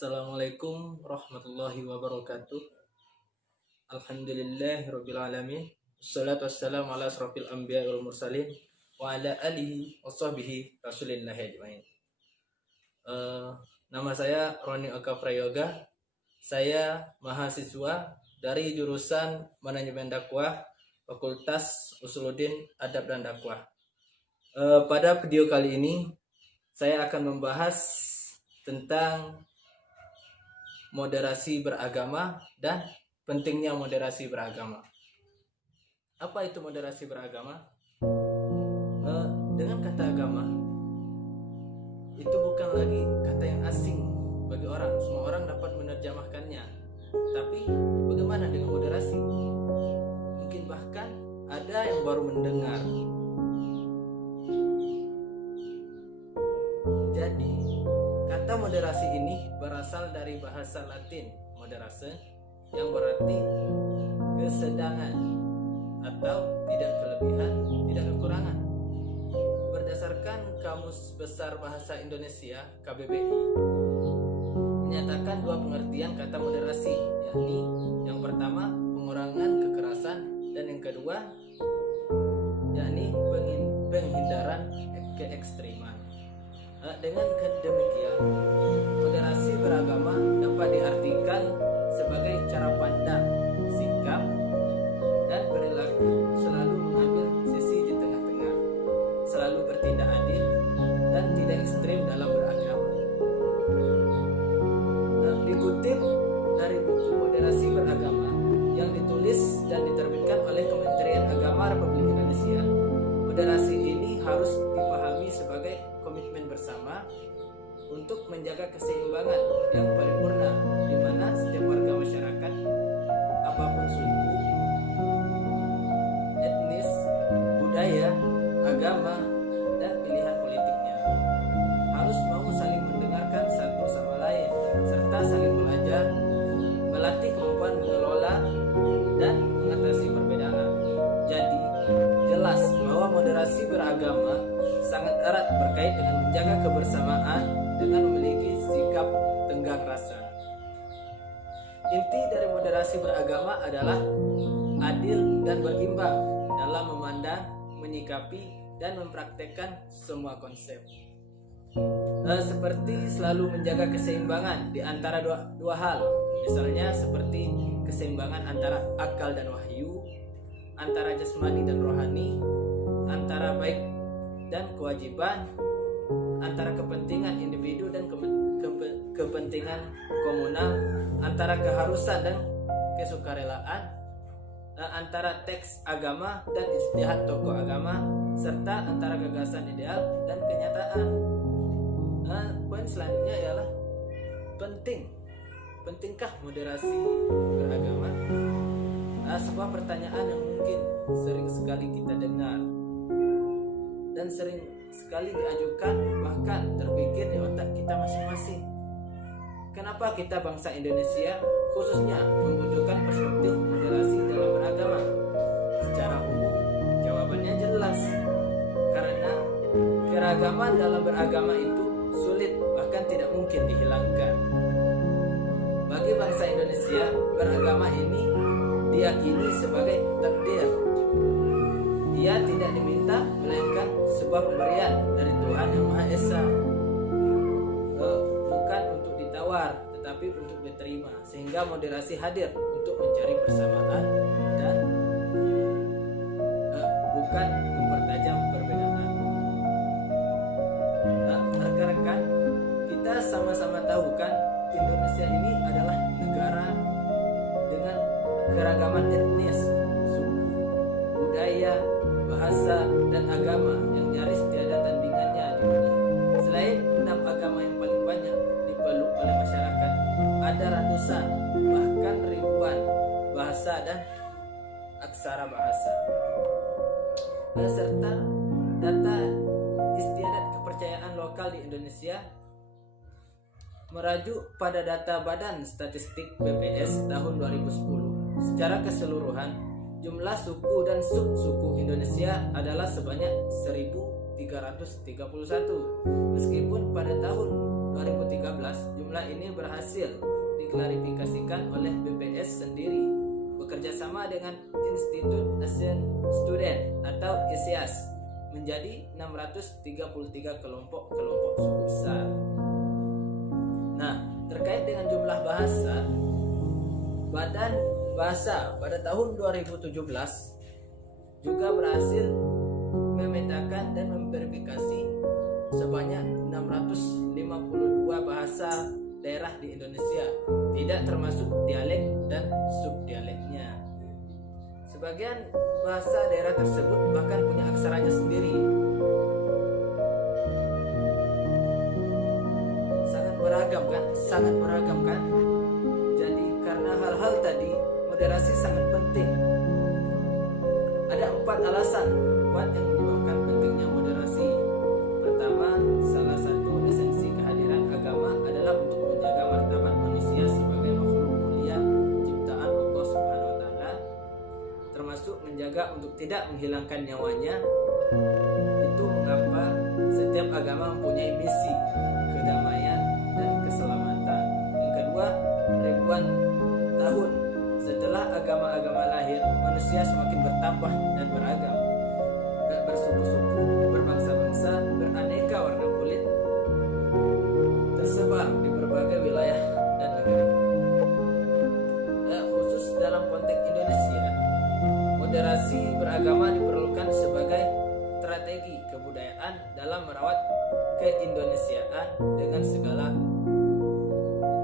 Assalamualaikum warahmatullahi wabarakatuh. Alhamdulillahirabbil alamin. Wassalatu wassalamu ala asrofil anbiya wal mursalin wa ala alihi washabbihi rasulillah ajmain. Nama saya Roni Oka Prayoga. Saya mahasiswa dari jurusan Manajemen Dakwah, Fakultas Usuluddin Adab dan Dakwah. Pada video kali ini saya akan membahas tentang moderasi beragama dan pentingnya moderasi beragama. Apa itu moderasi beragama? Dengan kata agama, itu bukan lagi kata yang asing bagi orang. Semua orang dapat menerjemahkannya. Tapi bagaimana dengan moderasi? Mungkin bahkan ada yang baru mendengar. Jadi, kata moderasi ini berasal dari bahasa Latin moderase, yang berarti kesedangan atau tidak kelebihan, tidak kekurangan. Berdasarkan Kamus Besar Bahasa Indonesia (KBBI) menyatakan dua pengertian kata moderasi, yakni yang pertama pengurangan kekerasan dan yang kedua yakni penghindaran keekstriman. Dengan demikian, moderasi beragama dapat diartikan sebagai cara pandang, sikap, dan perilaku selalu mengambil sisi di tengah-tengah, selalu bertindak adil, dan tidak ekstrim dalam beragama. Dikutip dari buku Moderasi Beragama yang ditulis dan diterbitkan oleh Kementerian Agama Republik Indonesia, moderasi ini harus dipahami sebagai komitmen bersama untuk menjaga keseimbangan yang paripurna, di mana setiap warga masyarakat, apapun suku, etnis, budaya, agama, dan pilihan politiknya, harus mau saling mendengarkan satu sama lain, serta saling belajar, melatih kemampuan mengelola dan mengatasi perbedaan. Jadi, jelas bahwa moderasi beragama sangat erat berkait dengan menjaga kebersamaan dengan memiliki sikap tenggang rasa. Inti dari moderasi beragama adalah adil dan berimbang dalam memandang, menyikapi, dan mempraktekkan semua konsep. Seperti selalu menjaga keseimbangan di antara dua hal, misalnya seperti keseimbangan antara akal dan wahyu, antara jasmani dan rohani, antara baik dan kewajiban, antara kepentingan individu dan kepentingan komunal, antara keharusan dan kesukarelaan, antara teks agama dan istihad tokoh agama, serta antara gagasan ideal dan kenyataan. Poin selanjutnya ialah pentingkah moderasi beragama? Sebuah pertanyaan yang mungkin sering sekali kita dengar dan sering sekali diajukan, bahkan terpikir di otak kita masing-masing. Kenapa kita bangsa Indonesia khususnya membutuhkan perspektif moderasi dalam beragama? Secara umum, jawabannya jelas. Karena keragaman dalam beragama itu sulit, bahkan tidak mungkin dihilangkan. Bagi bangsa Indonesia, beragama ini diyakini sebagai takdir. Ia tidak diminta, melainkan sebuah pemberian dari Tuhan Yang Maha Esa. Bukan untuk ditawar, tetapi untuk diterima. Sehingga moderasi hadir untuk mencari persamaan dan bukan mempertajam perbedaan. Rekan-rekan, kita sama-sama tahu kan, Indonesia ini adalah negara dengan keragaman etnis, suku, budaya, bahasa, dan agama yang nyaris tiada tandingannya di dunia. Selain 6 agama yang paling banyak dipeluk oleh masyarakat, ada ratusan, bahkan ribuan bahasa dan aksara bahasa. Serta data istiadat kepercayaan lokal di Indonesia merujuk pada data Badan Statistik BPS tahun 2010. Secara keseluruhan, jumlah suku dan sub-suku Indonesia adalah sebanyak 1.331. Meskipun pada tahun 2013, jumlah ini berhasil diklarifikasikan oleh BPS sendiri bekerja sama dengan Institute Asian Student atau ISIAS menjadi 633 kelompok suku besar. Nah, terkait dengan jumlah bahasa, Badan Bahasa pada tahun 2017 juga berhasil memetakan dan memverifikasi sebanyak 652 bahasa daerah di Indonesia, tidak termasuk dialek dan subdialeknya. Sebagian bahasa daerah tersebut bahkan punya aksaranya sendiri. Sangat beragam kan? Jadi karena hal-hal tadi, moderasi sangat penting. Ada 4 alasan kuat yang menyebabkan pentingnya moderasi. Pertama, salah satu esensi kehadiran agama adalah untuk menjaga martabat manusia sebagai makhluk mulia ciptaan Allah Subhanahu wa taala, termasuk menjaga untuk tidak menghilangkan nyawanya. Itu mengapa setiap agama mempunyai misi kedamaian dan keselamatan. Yang kedua, ribuan tahun setelah agama-agama lahir, manusia semakin bertambah dan beragam, bersuku-suku, berbangsa-bangsa, beraneka warna kulit, tersebar di berbagai wilayah dan negeri. Khusus dalam konteks Indonesia, moderasi beragama diperlukan sebagai strategi kebudayaan dalam merawat keindonesiaan dengan segala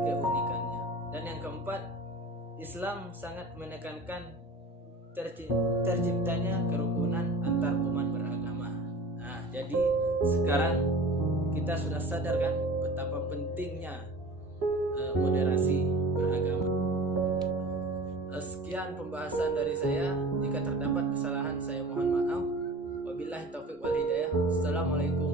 keunikannya. Dan yang keempat, Islam sangat menekankan terciptanya kerukunan antar umat beragama. Nah, jadi sekarang kita sudah sadar kan betapa pentingnya moderasi beragama. Sekian pembahasan dari saya. Jika terdapat kesalahan, saya mohon maaf. Wabillahi taufiq wal hidayah. Assalamualaikum